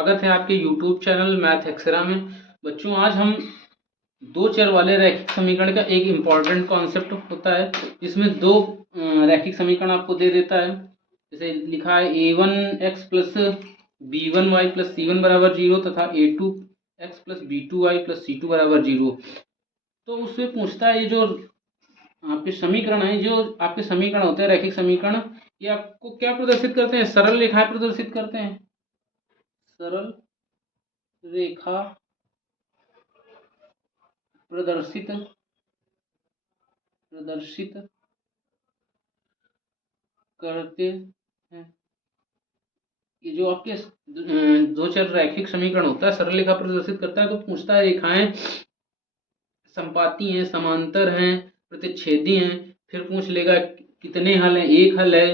स्वागत है आपके YouTube चैनल मैथ एक्सरा में। बच्चों, आज हम दो चर वाले रैखिक समीकरण का एक इम्पॉर्टेंट कॉन्सेप्ट होता है जिसमें दो रैखिक समीकरण आपको दे देता है। जैसे लिखा है a1x plus b1y plus c1 बराबर 0 तथा a2x plus b2y plus c2 बराबर 0। तो उससे पूछता है ये जो आपके समीकरण है, जो आपके समीकरण होते हैं रैखिक समीकरण, ये आपको क्या प्रदर्शित करते हैं? सरल रेखाएं प्रदर्शित करते हैं। सरल रेखा प्रदर्शित करते हैं। ये जो आपके दो चर रैखिक समीकरण होता है, सरल रेखा प्रदर्शित करता है। तो पूछता है रेखाएं संपाती हैं, समांतर हैं, प्रतिच्छेदी हैं। फिर पूछ लेगा कितने हल हैं, एक हल है,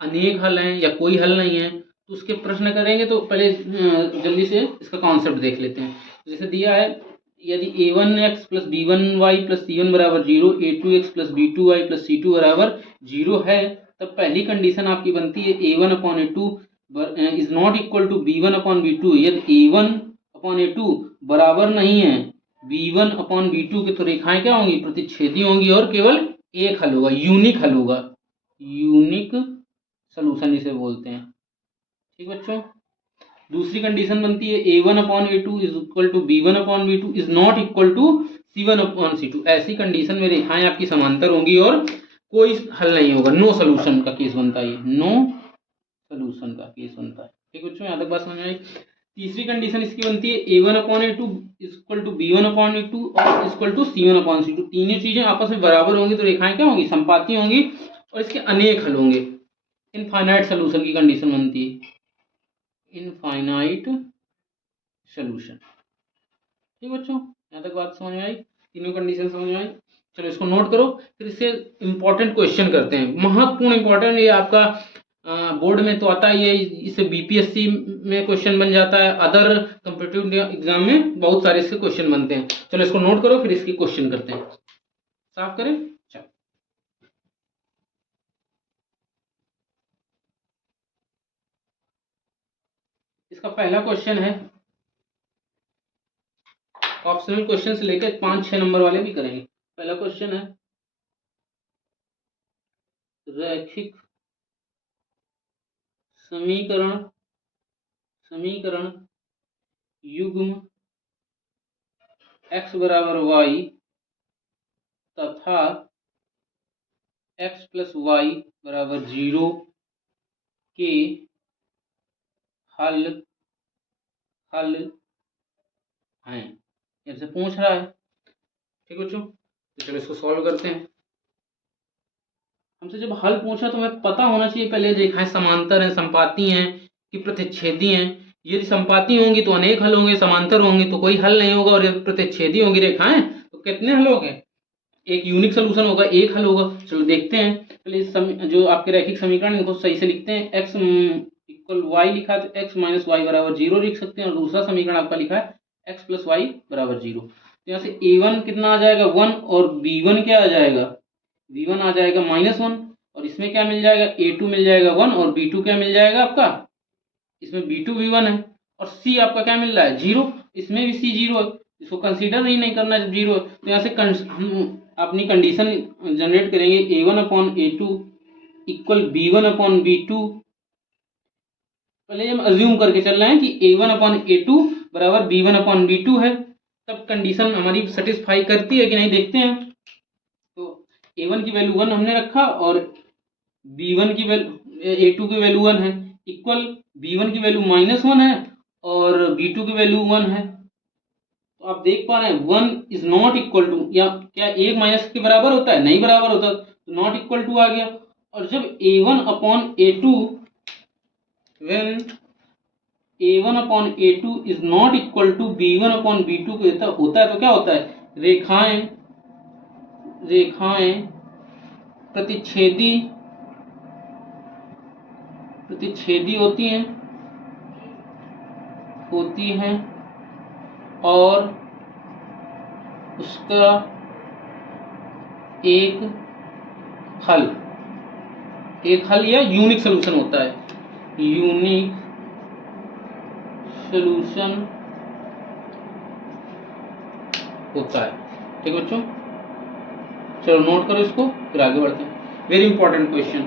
अनेक हल हैं या कोई हल नहीं है। तो उसके प्रश्न करेंगे। तो पहले जल्दी से इसका कॉन्सेप्ट देख लेते हैं। जैसे दिया है, यदि a1x plus b1y plus c1 बराबर 0, a2x plus b2y plus c2 बराबर 0 है, तब पहली कंडीशन आपकी बनती है a1 upon a2 is not equal to b1 upon b2। यदि a1 अपॉन a2 बराबर नहीं है b1 अपॉन b2 के, तो रेखाएं क्या होंगी? प्रतिच्छेदी होंगी और केवल एक हल होगा, यूनिक हल होगा। यूनिक सोल्यूशन इसे बोलते हैं। ठीक बच्चों, दूसरी कंडीशन बनती है a1 upon a2 is equal to b1 upon b2 is not equal to c1 upon c2। ऐसी कंडीशन में रेखाएं आपकी समांतर होंगी और कोई हल नहीं होगा। नो सोल्यूशन का केस बनता है, नो सोल्यूशन का केस बनता है। ठीक बच्चों, यहाँ तक बात समझ में आई। तीसरी कंडीशन इसकी बनती है a1 upon a2 is equal to b1 upon a2 और is equal to c1 upon c2। तीनों चीजें आपस में बराबर होंगी तो रेखाएं क्या होंगी? संपाती होंगी और इसके अनेक हल होंगे। इनफाइनाइट सोल्यूशन की कंडीशन बनती है, इनफाइनाइट सोल्यूशन। ठीक बच्चों, यहाँ तक बात समझ में आई, तीनों कंडीशन समझ में आई। चलो इसको नोट करो, फिर इससे इंपॉर्टेंट क्वेश्चन करते हैं। महत्वपूर्ण इंपॉर्टेंट, ये आपका बोर्ड में तो आता ही है, इससे बीपीएससी में क्वेश्चन बन जाता है, अदर कॉम्पिटिटिव एग्जाम में बहुत सारे इसके क्वेश्चन बनते हैं। चलो इसको नोट करो, फिर इसके क्वेश्चन करते हैं। साफ करें। चलो, इसका पहला क्वेश्चन है, ऑप्शनल क्वेश्चन से लेकर 5-6 नंबर वाले भी करेंगे। पहला क्वेश्चन है, रैखिक समीकरण युग्म x बराबर y तथा x प्लस वाई बराबर 0 के हल हैं, ऐसे पूछ रहा है। ठीक बच्चों, तो चलो इसको सॉल्व करते हैं। हमसे जब हल पूछा तो हमें पता होना चाहिए पहले रेखाएं समांतर हैं, संपाती हैं कि प्रतिच्छेदी हैं। यदि संपाती होंगी तो अनेक हल होंगे, समांतर होंगी तो कोई हल नहीं होगा, और यदि प्रतिच्छेदी होंगी रेखाएं तो कितने हल होंगे? एक यूनिक सोल्यूशन होगा, एक हल होगा। चलो देखते हैं। पहले इस जो आपके रैखिक समीकरण इनको सही से लिखते हैं। x इक्वल वाई लिखा है तो x माइनस वाई बराबर 0 लिख सकते हैं, और दूसरा समीकरण आपका लिखा है x प्लस वाई बराबर 0। तो यहाँ से a1 कितना आ जाएगा? 1, और b1 क्या आ जाएगा? b1 आ जाएगा -1, और इसमें क्या मिल जाएगा? a2 मिल जाएगा 1, और b2 क्या मिल जाएगा आपका? इसमें b2 भी 1 है, और c आपका क्या मिल रहा है? 0। इसमें भी c 0 है, इसको कंसीडर ही नहीं करना जब 0 है। तो यहाँ से हम अपनी कंडीशन जनरेट करेंगे, a1 upon a2 equal b1 upon b2। पहले हम अज्यूम करके चल रहे हैं कि a1 अपॉन a2 बराबर b1 अपॉन b2 है। तब कंडीशन हमारी सेटिस्फाई करती है कि नहीं, देखते हैं। तो a1 की वैल्यू 1 हमने रखा, और b1 की वैल्यू a2 की वैल्यू 1 है, इक्वल b1 की वैल्यू -1 है और b2 की वैल्यू 1 है। तो आप देख पा रहे हैं 1 इज नॉट इक्वल टू, या क्या 1 माइनस के बराबर होता है? नहीं बराबर होता, तो नॉट इक्वल टू आ गया। और जब a1 upon a2, when a1 upon a2 is not equal to b1 upon b2 होता है, तो क्या होता है? रेखाएं प्रतिच्छेदी होती हैं और उसका एक हल या यूनिक सोल्यूशन होता है। यूनिक सॉल्यूशन होता है। ठीक है बच्चों, चलो नोट करो इसको, फिर आगे बढ़ते हैं। Very important question,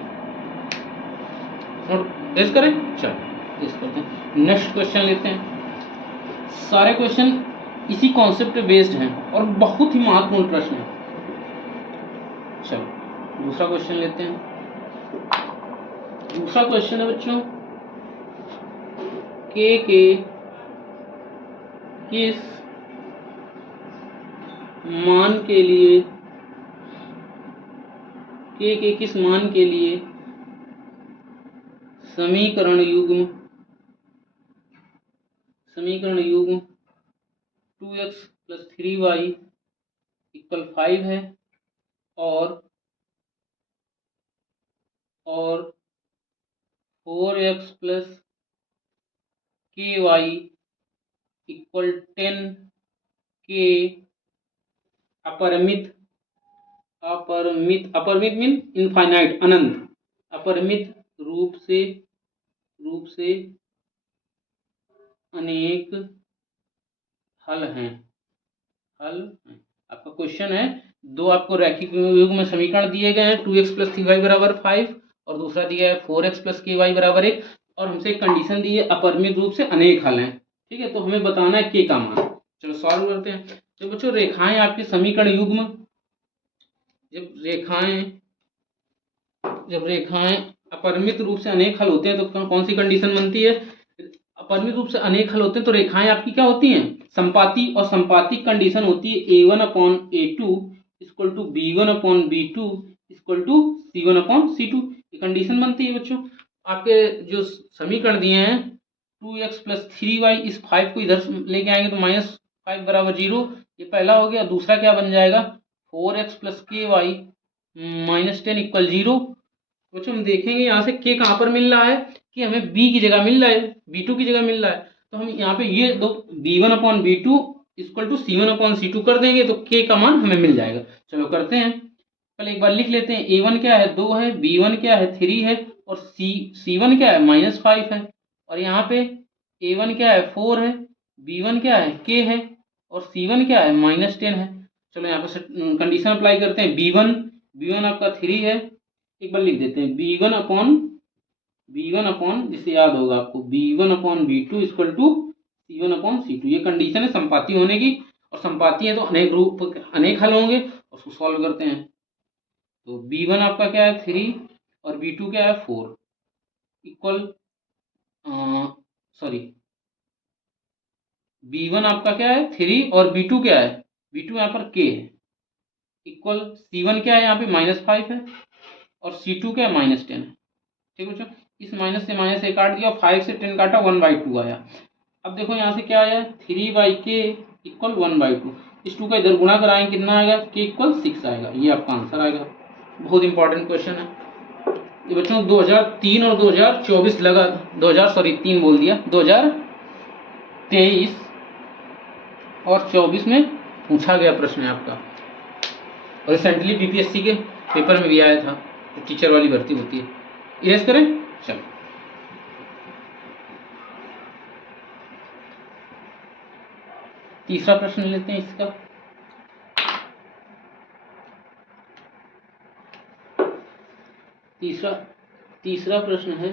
note guess करें। चलो गेस करते हैं, नेक्स्ट क्वेश्चन लेते हैं। सारे क्वेश्चन इसी कॉन्सेप्ट पे बेस्ड हैं और बहुत ही महत्वपूर्ण प्रश्न है। चलो दूसरा क्वेश्चन लेते हैं। दूसरा क्वेश्चन है बच्चों, के किस मान के लिए, के किस मान के लिए समीकरण युग्म 2x + 3y = 5 है और 4x + ky = 10 के अपरिमित मीन इनफाइनाइट, अनंत, अपरिमित रूप से अनेक हल हैं। आपका क्वेश्चन है, दो आपको रैखिक युग्म समीकरण दिए गए हैं, 2x + 3y = 5 और दूसरा दिया है 4x + ky = 1 और हमसे एक कंडीशन दी है अपरिमित रूप से अनेक हल हैं। ठीक है, तो हमें बताना है के का मान। चलो सॉल्व करते हैं। तो बच्चों रेखाएं आपकी समीकरण युग्म, जब रेखाएं अपरिमित रूप से अनेक हल होते हैं तो कौन सी कंडीशन बनती है? अपरिमित रूप से अनेक हल होते हैं तो रेखाएं आपकी क्या होती हैं? संपाती, और संपाती कंडीशन होती है a1/a2 = b1/b2 = c1/c2। ये कंडीशन बनती है बच्चों। आपके जो समीकरण दिए हैं 2x + 3y, इस 5 को इधर लेके आएंगे तो -5 = 0, ये पहला हो गया। दूसरा क्या बन जाएगा? 4x + ky -10 = 0। बच्चों हम देखेंगे यहाँ से के कहाँ पर मिल रहा है कि हमें b की जगह मिल रहा है, b2 की जगह मिल रहा है, तो हम यहाँ पे ये दो b1/b2 = c1/c2 कर देंगे तो k का मान हमें मिल जाएगा। चलो करते हैं, पहले एक बार लिख लेते हैं। a1 क्या है? 2 है, b1 क्या है? 3 है और c1 क्या है? -5 है। और यहाँ पे a1 क्या है? 4 है, b1 क्या है? k है और c1 क्या है? -10 है। चलो यहाँ पे कंडीशन अप्लाई करते हैं। b1 आपका 3 है, एक बार लिख देते हैं b1 जिससे याद होगा आपको b1/b2 = c1/c2। ये कंडीशन है संपाती होने की, और संपाती है तो अनेक हल होंगे। उसको सॉल्व करते हैं तो b1 आपका क्या है? 3 और b2 क्या है? 4 इक्वल b1 आपका क्या है? 3 और b2 क्या है? b2 यहाँ पर k है, इक्वल c1 क्या है? यहाँ पे -5 है और c2 क्या है? -10 है। ठीक है बच्चों, इस माइनस से माइनस से काट दिया, 5 से 10 काटा, 1/2 आया। अब देखो यहाँ से क्या आया? 3/k = 1/2। इस 2 का इधर गुणा कराएंगे, कितना आएगा? k = 6 आएगा। ये आपका आंसर आएगा। बहुत इंपॉर्टेंट क्वेश्चन है ये बच्चों। 2003 और 2024 लगा, 3 बोल दिया, 2023 और 24 में पूछा गया प्रश्न है आपका, और रिसेंटली बीपीएससी के पेपर में भी आया था, तो टीचर वाली भर्ती होती है। इरेज करें। चलो तीसरा प्रश्न लेते हैं इसका। तीसरा प्रश्न है,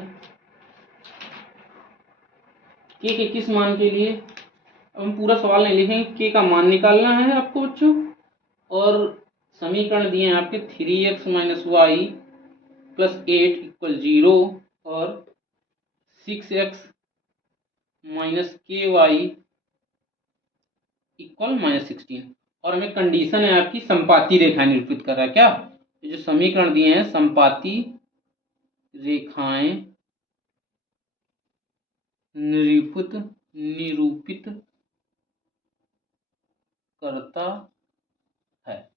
के किस मान के लिए, अब हम पूरा सवाल नहीं लिखेंगे, के का मान निकालना है आपको बच्चों, और समीकरण दिए हैं आपके 3x - y + 8 = 0 और 6x - ky = -16, और हमें कंडीशन है आपकी संपाती रेखाएं निरूपित कर रहा है। क्या ये जो समीकरण दिए हैं संपाती रेखाएं निरूपित करता है।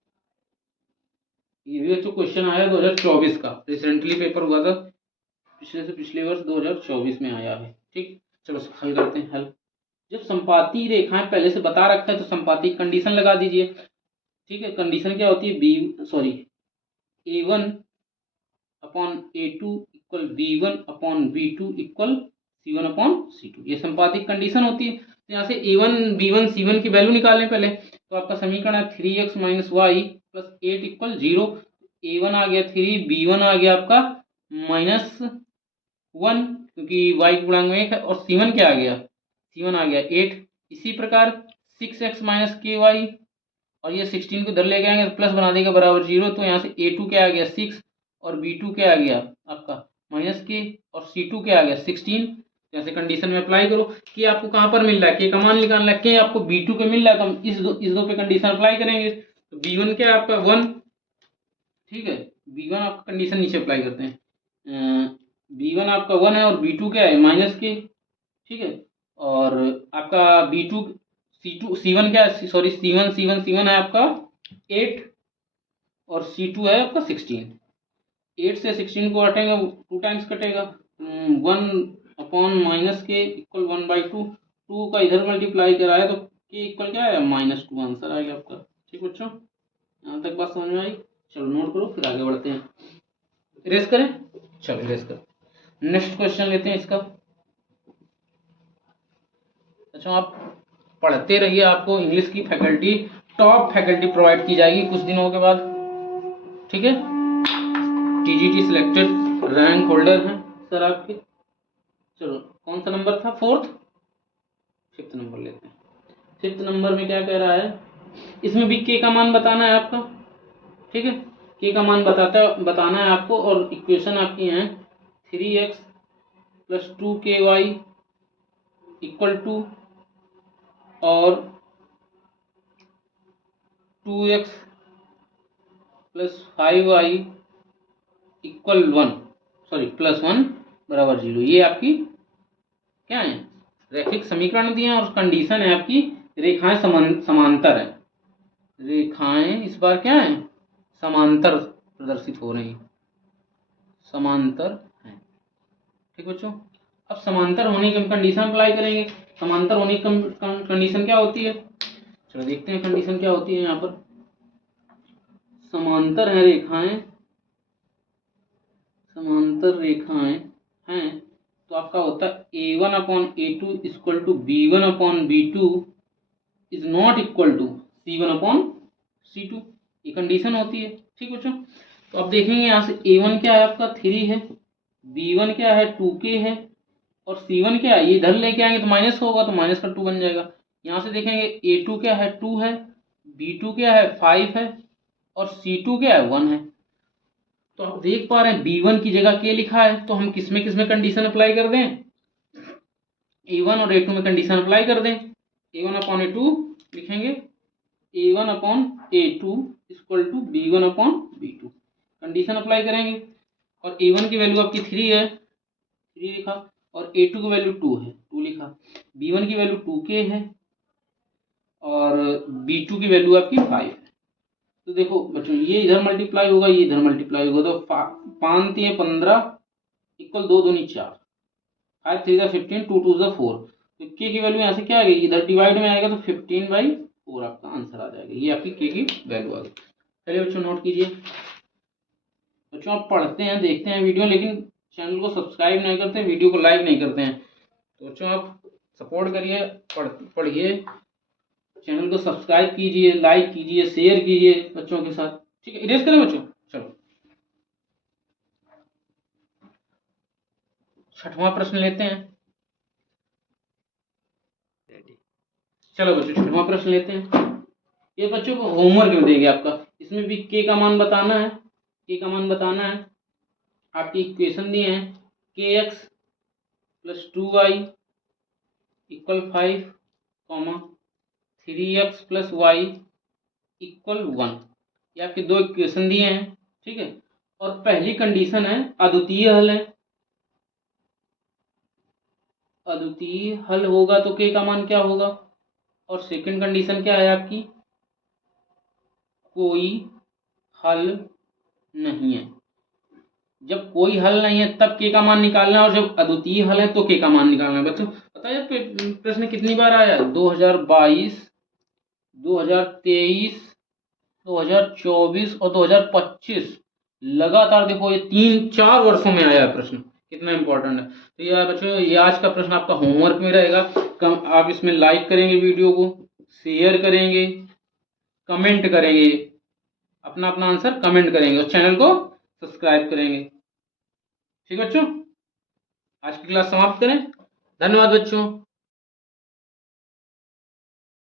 ये भी जो क्वेश्चन आया 2024 का, रिसेंटली पेपर हुआ था, पिछले से पिछले वर्ष 2024 में आया है। ठीक, चलो हल करते हैं। हल, जब संपाती रेखाएं पहले से बता रखा है तो संपाती कंडीशन लगा दीजिए। ठीक है, कंडीशन क्या होती है? a1/a2 = b1/b2 = C1 upon C2, ये संपातिक कंडीशन होती है। तो यहाँ से A1 B1 C1 की वैल्यू निकालें पहले। तो आपका समीकरण है 3x minus Y plus 8 equal 0। A1 आ गया 3, B1 आ गया आपका -1 क्योंकि y के गुणांक में 1 है, और C1 क्या आ गया, C1 आ गया 8। इसी प्रकार 6x माइनस के वाई, और ये 16 को इधर ले आएंगे तो प्लस बना देगा बराबर 0। तो यहाँ से A2 क्या आ गया 6, और B2 क्या आ गया आपका माइनस के, और C2 क्या आ गया 16। जैसे कंडीशन में अप्लाई करो कि आपको कहाँ पर मिल रहा है, के का मान निकालना है, के आपको B2 के मिल रहा है, तो हम इस दो पे कंडीशन अप्लाई करेंगे। तो B1 क्या है आपका 1, ठीक है, B1 आपका कंडीशन नीचे अप्लाई करते हैं। B1 आपका 1 है और B2 क्या है माइनस के, ठीक है, और आपका B2 C1 क्या है, सॉरी C1 है आपका 8, और C2 है आपका 16। 8 से 16 को हटेंगे 2 टाइम्स कटेगा, 1 अपॉन माइनस के इक्वल 1/2। 2 का इधर मल्टीप्लाई करा है तो के इक्वल क्या है -2 आंसर आ गया आपका। ठीक बच्चों, यहाँ तक बात समझ में आई? चलो नोट करो फिर आगे बढ़ते हैं। इरेज करें, चलो इरेज कर। नेक्स्ट क्वेश्चन लेते हैं इसका। अच्छा, आप पढ़ते रहिए, आपको इंग्लिश की फैकल्टी, टॉप फैकल्टी प्रोवाइड की जाएगी कुछ दिनों के बाद, ठीक है। टीजीटी सिलेक्टेड रैंक होल्डर हैं सर आपके। चलो कौन सा नंबर था, 4th, 5th नंबर लेते हैं। 5th नंबर में क्या कह रहा है, इसमें भी के का मान बताना है आपका, ठीक है, के का मान बताना है आपको, और इक्वेशन आपकी है 3x plus 2ky equal to और 2x plus 5y equal 1, sorry +1 बराबर 0। ये आपकी क्या है, रैखिक समीकरण दिए हैं, और कंडीशन है आपकी रेखाएं समांतर है। रेखाएं इस बार क्या है, समांतर प्रदर्शित हो रही, समांतर है। ठीक बच्चों, अब समांतर होने की हम कंडीशन अप्लाई करेंगे। समांतर होने की कंडीशन क्या होती है, चलो देखते हैं कंडीशन क्या होती है। यहाँ पर समांतर है रेखाएं, समांतर रेखाएं हैं, तो आपका होता है A1 upon A2 equal to B1 upon B2 is not equal to C1 upon C2, ये कंडीशन होती है। ठीक बच्चों, तो अब देखेंगे यहाँ से A1 क्या है आपका 3 है, B1 क्या है 2K है, और C1 क्या है, ये इधर लेके आएंगे तो माइनस होगा, तो माइनस का 2 बन जाएगा। यहाँ से देखेंगे A2 क्या है 2 है, B2 क्या है 5 है, और C2 क्या है 1 है। तो आप देख पा रहे हैं B1 की जगह K लिखा है, तो हम किसमें कंडीशन अप्लाई कर दें, A1 और A2 में कंडीशन अप्लाई कर दें। A1 अपॉन A2 लिखेंगे, A1 upon A2 equal to B1 upon B2, condition apply करेंगे, और A1 की वैल्यू आपकी 3 है, 3 लिखा, और A2 की वैल्यू 2 है, 2 लिखा, B1 की वैल्यू 2K है, और B2 की वैल्यू आपकी 5 है। तो देखो बच्चों, ये इधर मल्टीप्लाई होगा, ये इधर मल्टीप्लाई होगा, तो 5 3 15 इक्वल 2 दूनी 4, 5 3 15, 2 2 4। तो के की वैल्यू यहाँ से क्या आ गई, इधर डिवाइड में आएगा तो 15/4 आपका आंसर आ जाएगा। ये आपकी के की वैल्यू आ गई। चलिए बच्चों नोट कीजिए। बच्चों आप पढ़ते हैं, देखते हैं वीडियो, लेकिन चैनल को सब्सक्राइब नहीं करते, वीडियो को लाइक नहीं करते हैं। तो बच्चों आप सपोर्ट करिए, पढ़िए, चैनल को सब्सक्राइब कीजिए, लाइक कीजिए, शेयर कीजिए बच्चों के साथ। ठीक है, इरेज करें बच्चों। चलो 6वां प्रश्न लेते हैं। चलो बच्चों 6वां प्रश्न लेते हैं। ये बच्चों को होमवर्क में देंगे आपका, इसमें भी के का मान बताना है, के का मान बताना है। आपकी इक्वेशन दिए हैं kx plus 2y equal 5, 3x plus Y equal 1, ये आपके दो इक्वेशन दिए हैं। ठीक है, और पहली कंडीशन है अद्वितीय हल है, अद्वितीय हल होगा तो के का मान क्या होगा, और सेकंड कंडीशन क्या है आपकी, कोई हल नहीं है। जब कोई हल नहीं है तब के का मान निकालना है, और जब अद्वितीय हल है तो के का मान निकालना है। बच्चों पता है प्रश्न कितनी बार आया, 2022, 2023, 2024 और 2025, लगातार देखो ये 3-4 वर्षों में आया है प्रश्न, कितना इंपॉर्टेंट है। तो यार बच्चों, ये आज का प्रश्न आपका होमवर्क में रहेगा। आप इसमें लाइक करेंगे, वीडियो को शेयर करेंगे, कमेंट करेंगे, अपना अपना आंसर कमेंट करेंगे और चैनल को सब्सक्राइब करेंगे। ठीक है बच्चों, आज की क्लास समाप्त करें। धन्यवाद बच्चों।